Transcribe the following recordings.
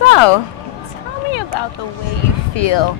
So, tell me about the way you feel.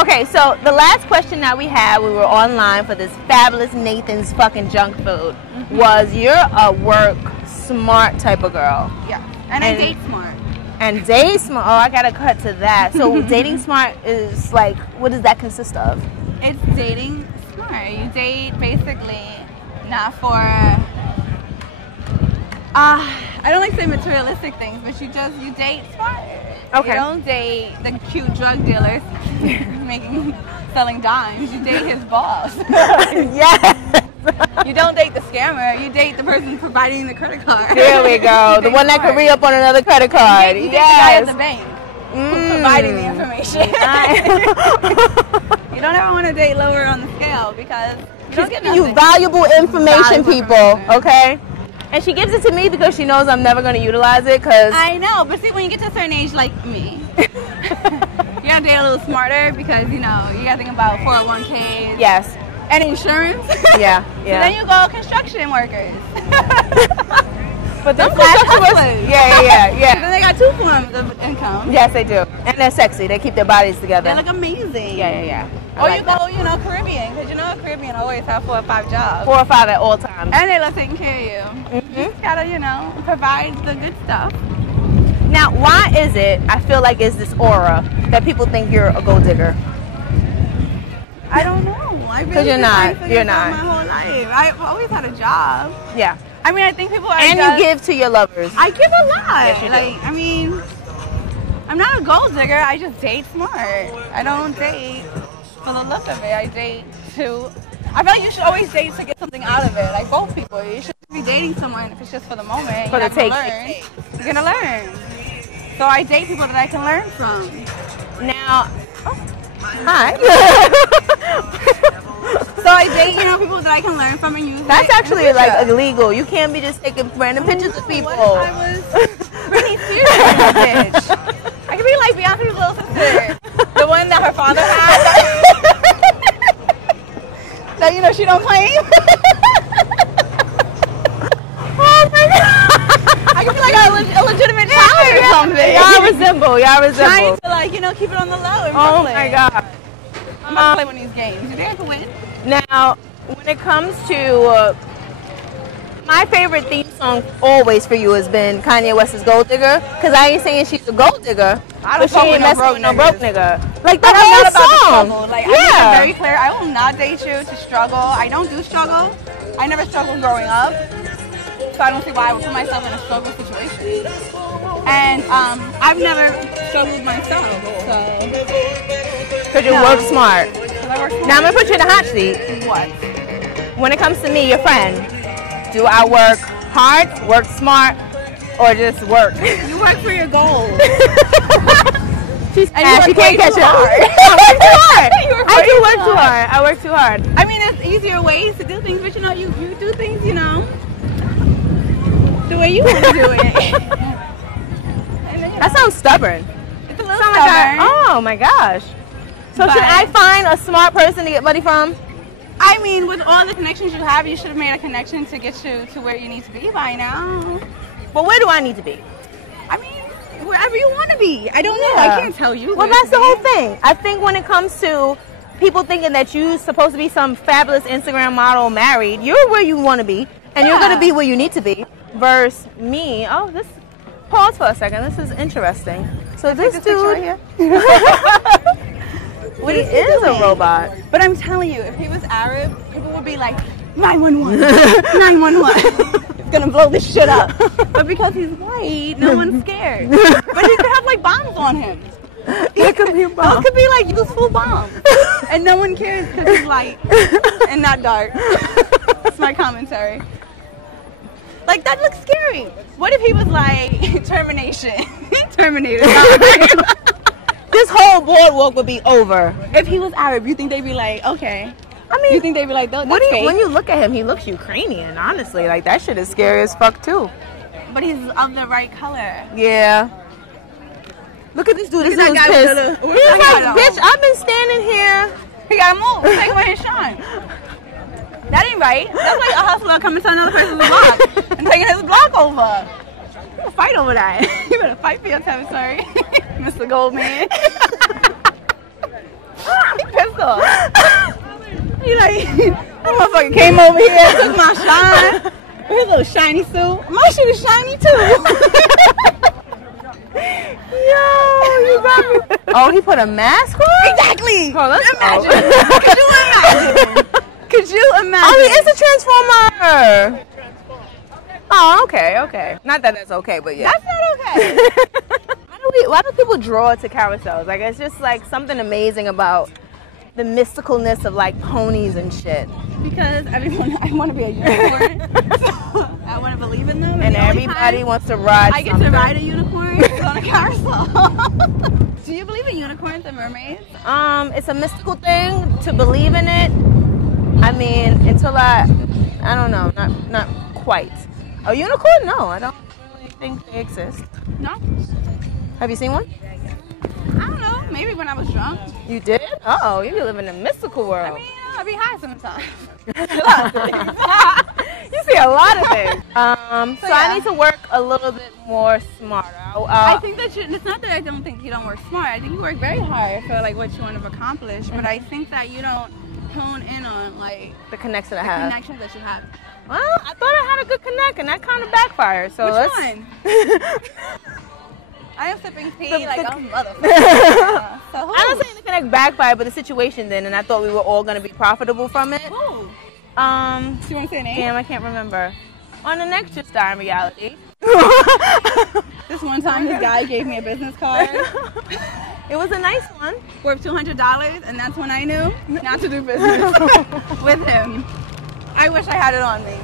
Okay, so the last question that we had, we were online for this fabulous Nathan's fucking junk food, was you're a work smart type of girl. Yeah, and I date smart. And date smart, oh, I gotta cut to that. So dating smart is like, what does that consist of? It's dating smart. You date basically not for, I don't like to say materialistic things, but you date smart. Okay. You don't date the cute drug dealers selling dimes. You date his boss. Yes. You don't date the scammer. You date the person providing the credit card. There we go. The one that can re-up on another credit card. You date the guy at the bank who's providing the information. You don't ever want to date lower on the scale because you don't get nothing. You valuable information, people. Okay. And she gives it to me because she knows I'm never going to utilize it. Cause I know, but see, when you get to a certain age, like me, you gotta date a little smarter because you gotta think about 401ks. Yes. And insurance. Yeah, yeah. So then you go construction workers. But them construction workers. Yeah. So then they got two forms of income. Yes, they do. And they're sexy. They keep their bodies together. They look amazing. Yeah. Or you go, Caribbean, because Caribbean always have 4 or 5 jobs. 4 or 5 at all times. And they love taking care of you. You just gotta, provide the good stuff. Now, why is it, I feel like it's this aura that people think you're a gold digger? I don't know. Because you're not. You're not. My whole life. I've always had a job. Yeah. I mean, I think people are. And you give to your lovers. I give a lot. Yes, you do. I mean, I'm not a gold digger. I just date smart. I don't date for the look of it. I date to. I feel like you should always date to get something out of it. Like both people, you should be dating someone if it's just for the moment. For the take. You're gonna learn. So I date people that I can learn from. Now. Hi. So I date, people that I can learn from and use. That's actually like illegal. You can't be just taking random pictures of people. I was Britney Spears, bitch. I could be like Beyonce's little sister, the one that her father had. That she don't claim. Oh my God. I could be like a legitimate child or something. Y'all resemble. Trying to keep it on the low. Oh my God. I'm not playing one of these games. You think I can win? Now, when it comes to my favorite theme song always for you has been Kanye West's Gold Digger, because I ain't saying she's a gold digger, but she ain't messing with no broke nigga. Like the whole song. Like, I'm very clear. I will not date you to struggle. I don't do struggle. I never struggled growing up, so I don't see why I would put myself in a struggle situation. And I've never struggled myself, so. Because you work smart. I work smart. Now I'm gonna put you in the hot seat. What? When it comes to me, your friend, do I work hard, work smart, or just work? You work for your goals. She can't catch up. I do work too hard. I work too hard. I mean, there's easier ways to do things, but you do things, the way you want to do it. That sounds stubborn. It's a little stubborn. Oh my gosh. So should I find a smart person to get money from? I mean, with all the connections you have, you should have made a connection to get you to where you need to be by now. But where do I need to be? I mean, wherever you want to be. I don't know. I can't tell you. Well, that's the whole thing. I think when it comes to people thinking that you're supposed to be some fabulous Instagram model married, you're where you want to be, and you're going to be where you need to be. Versus me. Oh, pause for a second. This is interesting. So this dude here. He is a robot. But I'm telling you, if he was Arab, people would be like, 911, 911. It's gonna blow this shit up. But because he's white, no one's scared. But he could have like bombs on him. It could be a bomb. Those could be like useful bombs. And no one cares because he's light and not dark. That's my commentary. Like, that looks scary. What if he was like, termination? Terminator. This whole boardwalk would be over. If he was Arab, you think they'd be like, okay. I mean, you think they'd be like, when you look at him, he looks Ukrainian, honestly. Like, that shit is scary as fuck, too. But he's of the right color. Yeah. Look at this dude. This dude's pissed. He's like, bitch, I've been standing here. He gotta move. Take away his shine. That ain't right. That's like a hustler coming to another person's block and taking his block over. fight over that. You better fight for your territory, Mr. Goldman. He pissed off. He like, that motherfucker came over here, took my shine. His little shiny suit. My shit is shiny too. Yo, you got me. Oh, he put a mask on? Exactly. Oh, let's Imagine. go. Could you imagine? Could you imagine? I mean, it's a transformer. Oh, okay. Not that that's okay, but yeah. That's not okay. Why do people draw to carousels? Like, it's just like something amazing about the mysticalness of like ponies and shit. Because I want to be a unicorn. So I want to believe in them. And everybody wants to ride I get something. to ride a unicorn on a carousel. Do you believe in unicorns and mermaids? It's a mystical thing to believe in it. I mean, until I don't know, not quite. A unicorn? No, I don't really think they exist. No. Have you seen one? I don't know. Maybe when I was drunk. You did? Uh-oh, you live in a mystical world. I mean, I be high sometimes. You see a lot of things. So yeah. I need to work a little bit more smarter. I think that it's not that I don't think you don't work smart. I think you work very hard for like what you want to accomplish. But I think that you don't hone in on like the connection I the have. connections that you have. Well, I thought I had a good connect, and that kind of backfired. So Which one? I am sipping tea like a motherfucker. So who? I don't say the connect backfired, but the situation then, and I thought we were all going to be profitable from it. Who? Do you want to say a name? Damn, I can't remember. On the next Just Star in Reality. This one time, this guy gave me a business card. It was a nice one. Worth $200, and that's when I knew not to do business with him. I wish I had it on me.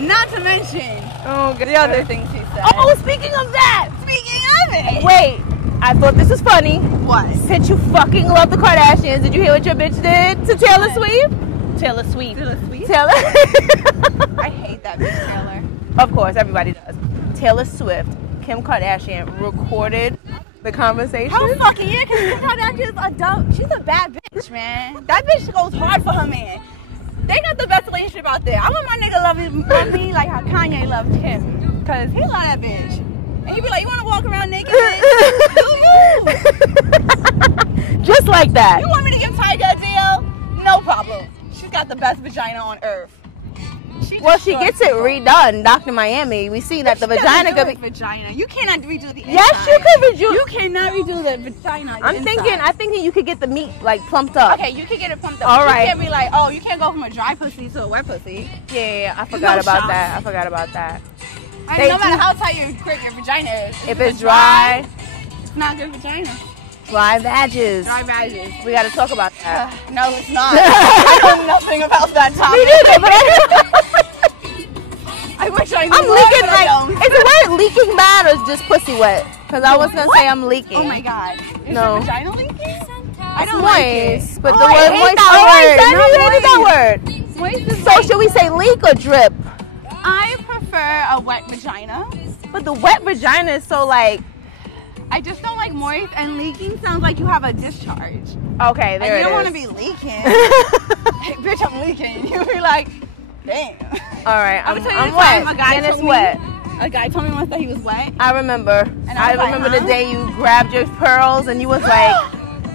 Not to mention the other things he said. Oh, speaking of that! Speaking of it! Wait, I thought this was funny. What? Since you fucking love the Kardashians, did you hear what your bitch did to Taylor Swift? Taylor Swift. Taylor Swift? Taylor. I hate that bitch, Taylor. Of course, everybody does. Taylor Swift, Kim Kardashian recorded the conversation. How fucking yeah, because Kim Kardashian's a dumb. She's a bad bitch, man. That bitch goes hard for her man. They got the best relationship out there. I want my nigga love me like how Kanye loved him. Because he love that bitch. And he be like, you want to walk around naked? Do you? Just like that. You want me to give Tyga a deal? No problem. She's got the best vagina on earth. She gets it redone. Dr. Miami, we see that the vagina could be... Vagina. You cannot redo the inside. Yes, you could redo... You cannot redo the vagina. I'm thinking you could get the meat, like, plumped up. Okay, you can get it plumped up. All right. You can't be like, oh, you can't go from a dry pussy to a wet pussy. Yeah, I forgot about that. And no matter how tight your vagina is, if it's dry, it's not good vagina. Dry badges. Dry badges. We got to talk about that. No, it's not. I know nothing about that topic. Me neither, but I wish I knew. I'm leaking like, is the word leaking bad or is just pussy wet? Because I was going to say I'm leaking. Oh my God. Is no. your vagina leaking? I don't moist, like it. But the word moist. That word. Moist is so should we say leak or drip? I prefer a wet vagina. But the wet vagina is so like... I just don't like moist, and leaking sounds like you have a discharge. Okay, there it is. And you don't want to be leaking. Hey, bitch, I'm leaking. You'll be like, damn. All right, I'm wet, and it's wet. A guy told me once that he was wet. I remember. And I remember the day you grabbed your pearls and you was like,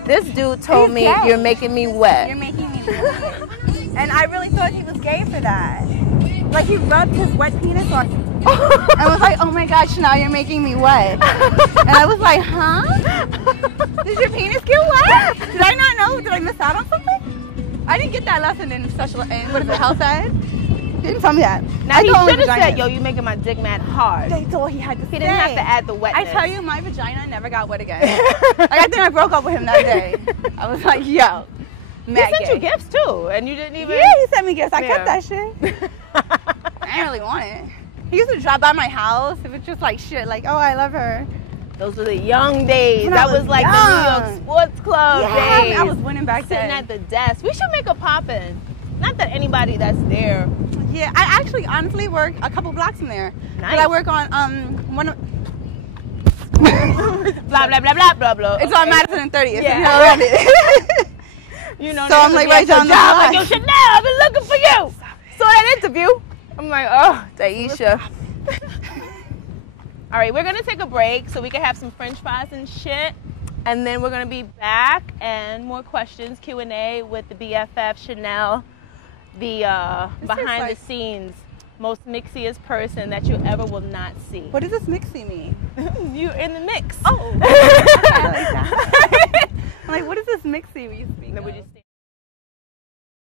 this dude told me you're making me wet. You're making me wet. And I really thought he was gay for that. Like he rubbed his wet penis on me. I was like, oh my gosh, now you're making me wet. And I was like, huh? Did your penis get wet? Did I not know? Did I miss out on something? I didn't get that lesson in special, what is it, health ed? Didn't tell me that. Now he should have said, yo, you making my dick mad hard. That's all he had to say. He didn't have to add the wetness. I tell you, my vagina never got wet again. Like I think I broke up with him that day. I was like, yo. He sent you gifts too, and you didn't even... Yeah, he sent me gifts. I kept that shit. I didn't really want it. He used to drop by my house. It was just like shit, like, oh, I love her. Those were the young days. That was like the New York Sports Club days. I was winning back then. Sitting at the desk. We should make a poppin'. Not that anybody that's there. Yeah, I actually honestly work a couple blocks from there. Nice. But I work on one of... blah, blah, blah, blah, blah, blah. It's on Madison and 30th. Yeah. You know, so I'm like right down the block. Like, yo, Chanel, I've been looking for you. Saw that interview. I'm like, oh, Daisha. All right, we're gonna take a break so we can have some French fries and shit, and then we're gonna be back and more questions, Q&A with the BFF Chanel, the behind the scenes most mixiest person that you ever will not see. What does this mixy mean? You're in the mix. Oh. Okay, like